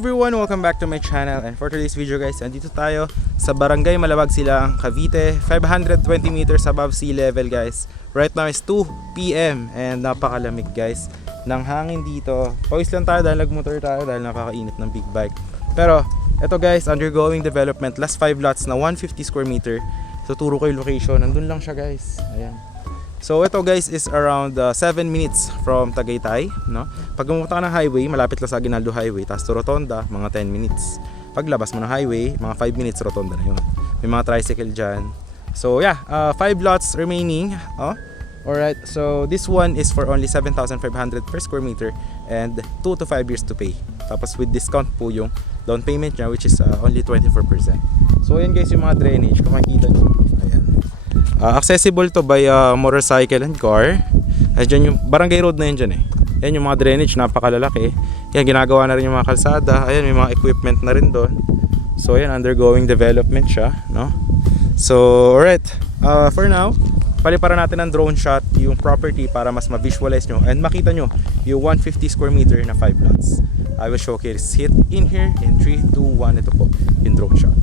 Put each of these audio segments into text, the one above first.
Everyone, welcome back to my channel, and for today's video guys, andito tayo sa Barangay Malabag Silang, Cavite, 520 meters above sea level guys. Right now is 2 PM and napakalamig guys ng hangin dito. Pawis lang tayo dahil nagmotor tayo dahil napakainit ng big bike. Pero eto guys, undergoing development, last 5 lots na 150 square meter. Tuturo ko yung location, nandun lang siya guys. Ayan. So ito guys is around 7 minutes from Tagaytay, no? Pag pumunta ka ng highway, malapit lang sa Aguinaldo Highway, tapos to Rotonda, mga 10 minutes. Paglabas mo ng highway, mga 5 minutes Rotonda na yun. May mga tricycle dyan. So yeah, 5 lots remaining. Oh. Alright, so this one is for only 7,500 per square meter and 2 to 5 years to pay. Tapos with discount po yung down payment niya, which is only 24%. So ayan guys yung mga drainage, kung makikita nyo. Ayan. Accessible to by motorcycle and car. Ayan yung barangay road na yun dyan eh. Ayan yung mga drainage, napakalalaki. Ayan, ginagawa na rin yung mga kalsada. Ayan, may mga equipment na rin doon. So ayan, undergoing development siya, no? So alright, for now, paliparan natin ng drone shot yung property para mas ma-visualize nyo and makita nyo yung 150 square meter na 5 lots. I will showcase it in here in 3, 2, 1. Ito po yung drone shot.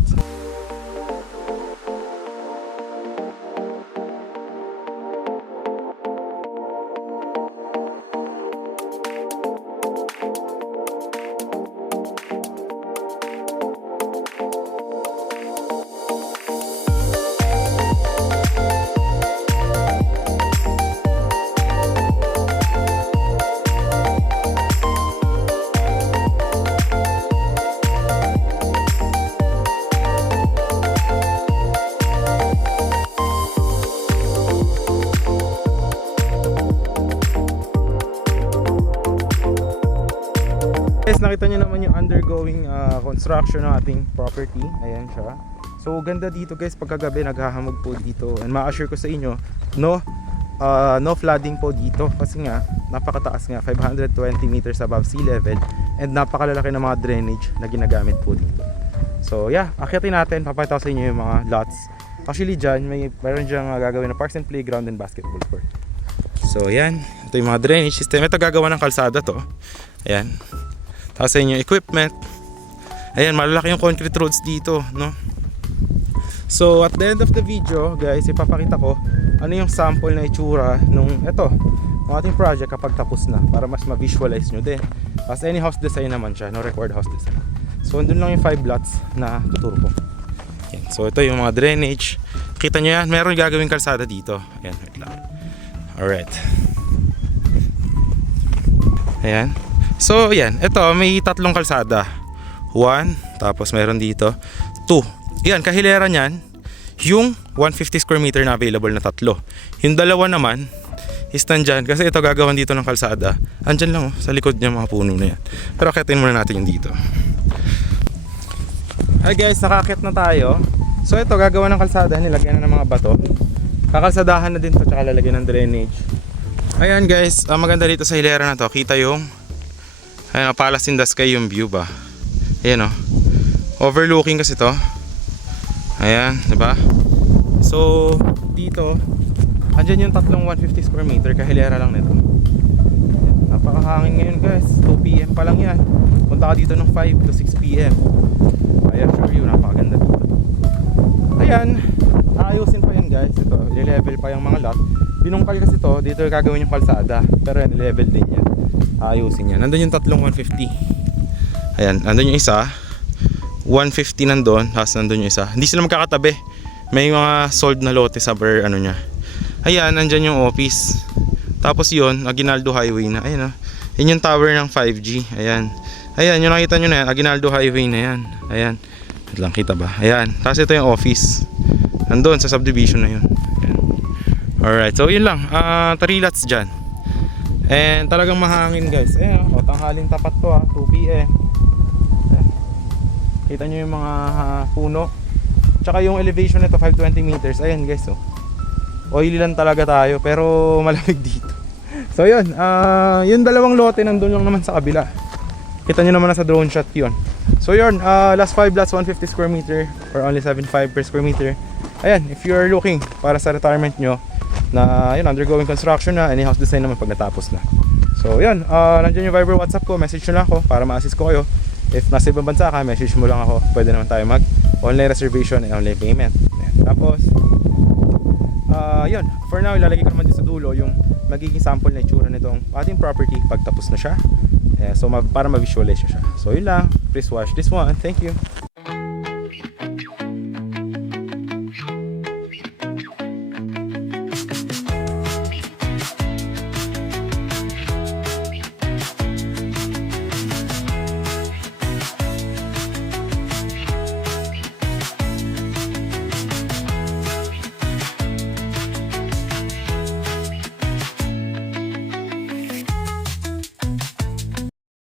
Guys, nakita nyo naman yung undergoing construction ng ating property. Ayan siya. So ganda dito guys, pagkagabi naghahamog po dito. And ma-assure ko sa inyo, no flooding po dito. Kasi nga, napakataas nga, 520 meters above sea level. And napakalalaki ng mga drainage na ginagamit po dito. So yeah, akyatin natin, papakita ko sa inyo yung mga lots. Actually dyan, mayroon dyan gagawin na parks and playground and basketball court. So yan, ito yung mga drainage system. Ito gagawa ng kalsada to. Ayan. Tapos sa inyo equipment. Ayan, malalaki yung concrete roads dito, no? So at the end of the video guys, ipapakita ko ano yung sample na itsura nung ito, ng ating project kapag tapos na, para mas ma-visualize nyo din. As any house design naman siya, no required house design. So andun lang yung 5 lots na tuturo ko. Ayan. So ito yung mga drainage. Kita nyo yan, meron gagawing kalsada dito. Ayan, wait lang. Alright. Ayan. So yan, ito may tatlong kalsada. 1, tapos meron dito 2. Yan, kahilera niyan yung 150 square meter na available na tatlo. Yung dalawa naman is nandyan, kasi ito gagawan dito ng kalsada. Andyan lang sa likod niya mga puno na yan. Pero akitin muna natin yung dito. Hi guys, nakakit na tayo. So ito gagawa ng kalsada, nilagyan na ng mga bato. Kakalsadahan na din to, tsaka lalagyan ng drainage. Ayan guys, maganda dito sa hilera na to. Kita yung ayan, Palace in the Sky yung view ba. Ayan o, overlooking kasi to. Ayan, diba? So dito andyan yung tatlong 150 square meter, kahilera lang nito. Ayan, napakahangin ngayon guys, 2 PM pa lang yan. Punta ka dito ng 5 to 6 PM. I assure you, napakaganda dito. Ayan, aayusin pa yan guys. Ito, i-level pa yung mga lot. Binungkal kasi to, dito gagawin yung kalsada. Pero yan, level din yan. Ayusin yan. Nandun yung tatlong 150. Ayan, nandun yung isa 150 nandun, tapos nandun yung isa. Hindi sila magkakatabi. May mga sold na lote sa ano nya. Ayan, nandyan yung office. Tapos yun, Aguinaldo Highway na. Ayan o, yun yung tower ng 5G. Ayan, ayan, yung nakita nyo na yan, Aguinaldo Highway na yan. Ayan, wait lang, kita ba? Ayan, tapos ito yung office. Nandun sa subdivision na yun. Ayan. Alright, so yun lang, 3 lots dyan. And talagang mahangin guys. Ayan, tanghaling tapat to 2 PM. Ayan. Kita nyo yung mga puno. Tsaka yung elevation nito 520 meters. Ayan guys, oily lang talaga tayo, pero malamig dito. So yun, yung dalawang lote nandun lang naman sa kabila. Kita nyo naman na sa drone shot yun. So yun, last 5 lots 150 square meter or only 75 per square meter. Ayan, if you're looking para sa retirement nyo na yun, undergoing construction na, any house design naman pag natapos na. So yun, nandiyan yung Viber WhatsApp ko, message nyo lang ako para ma-assist ko kayo. If nasa ibang bansa ka, message mo lang ako. Pwede naman tayo mag online reservation and online payment. Ayan. Tapos, yun. For now, ilalagay ko naman din sa dulo yung magiging sample na itsura nitong ating property pag tapos na siya. So, para ma-visualize siya. So, yun lang. Please watch this one. Thank you.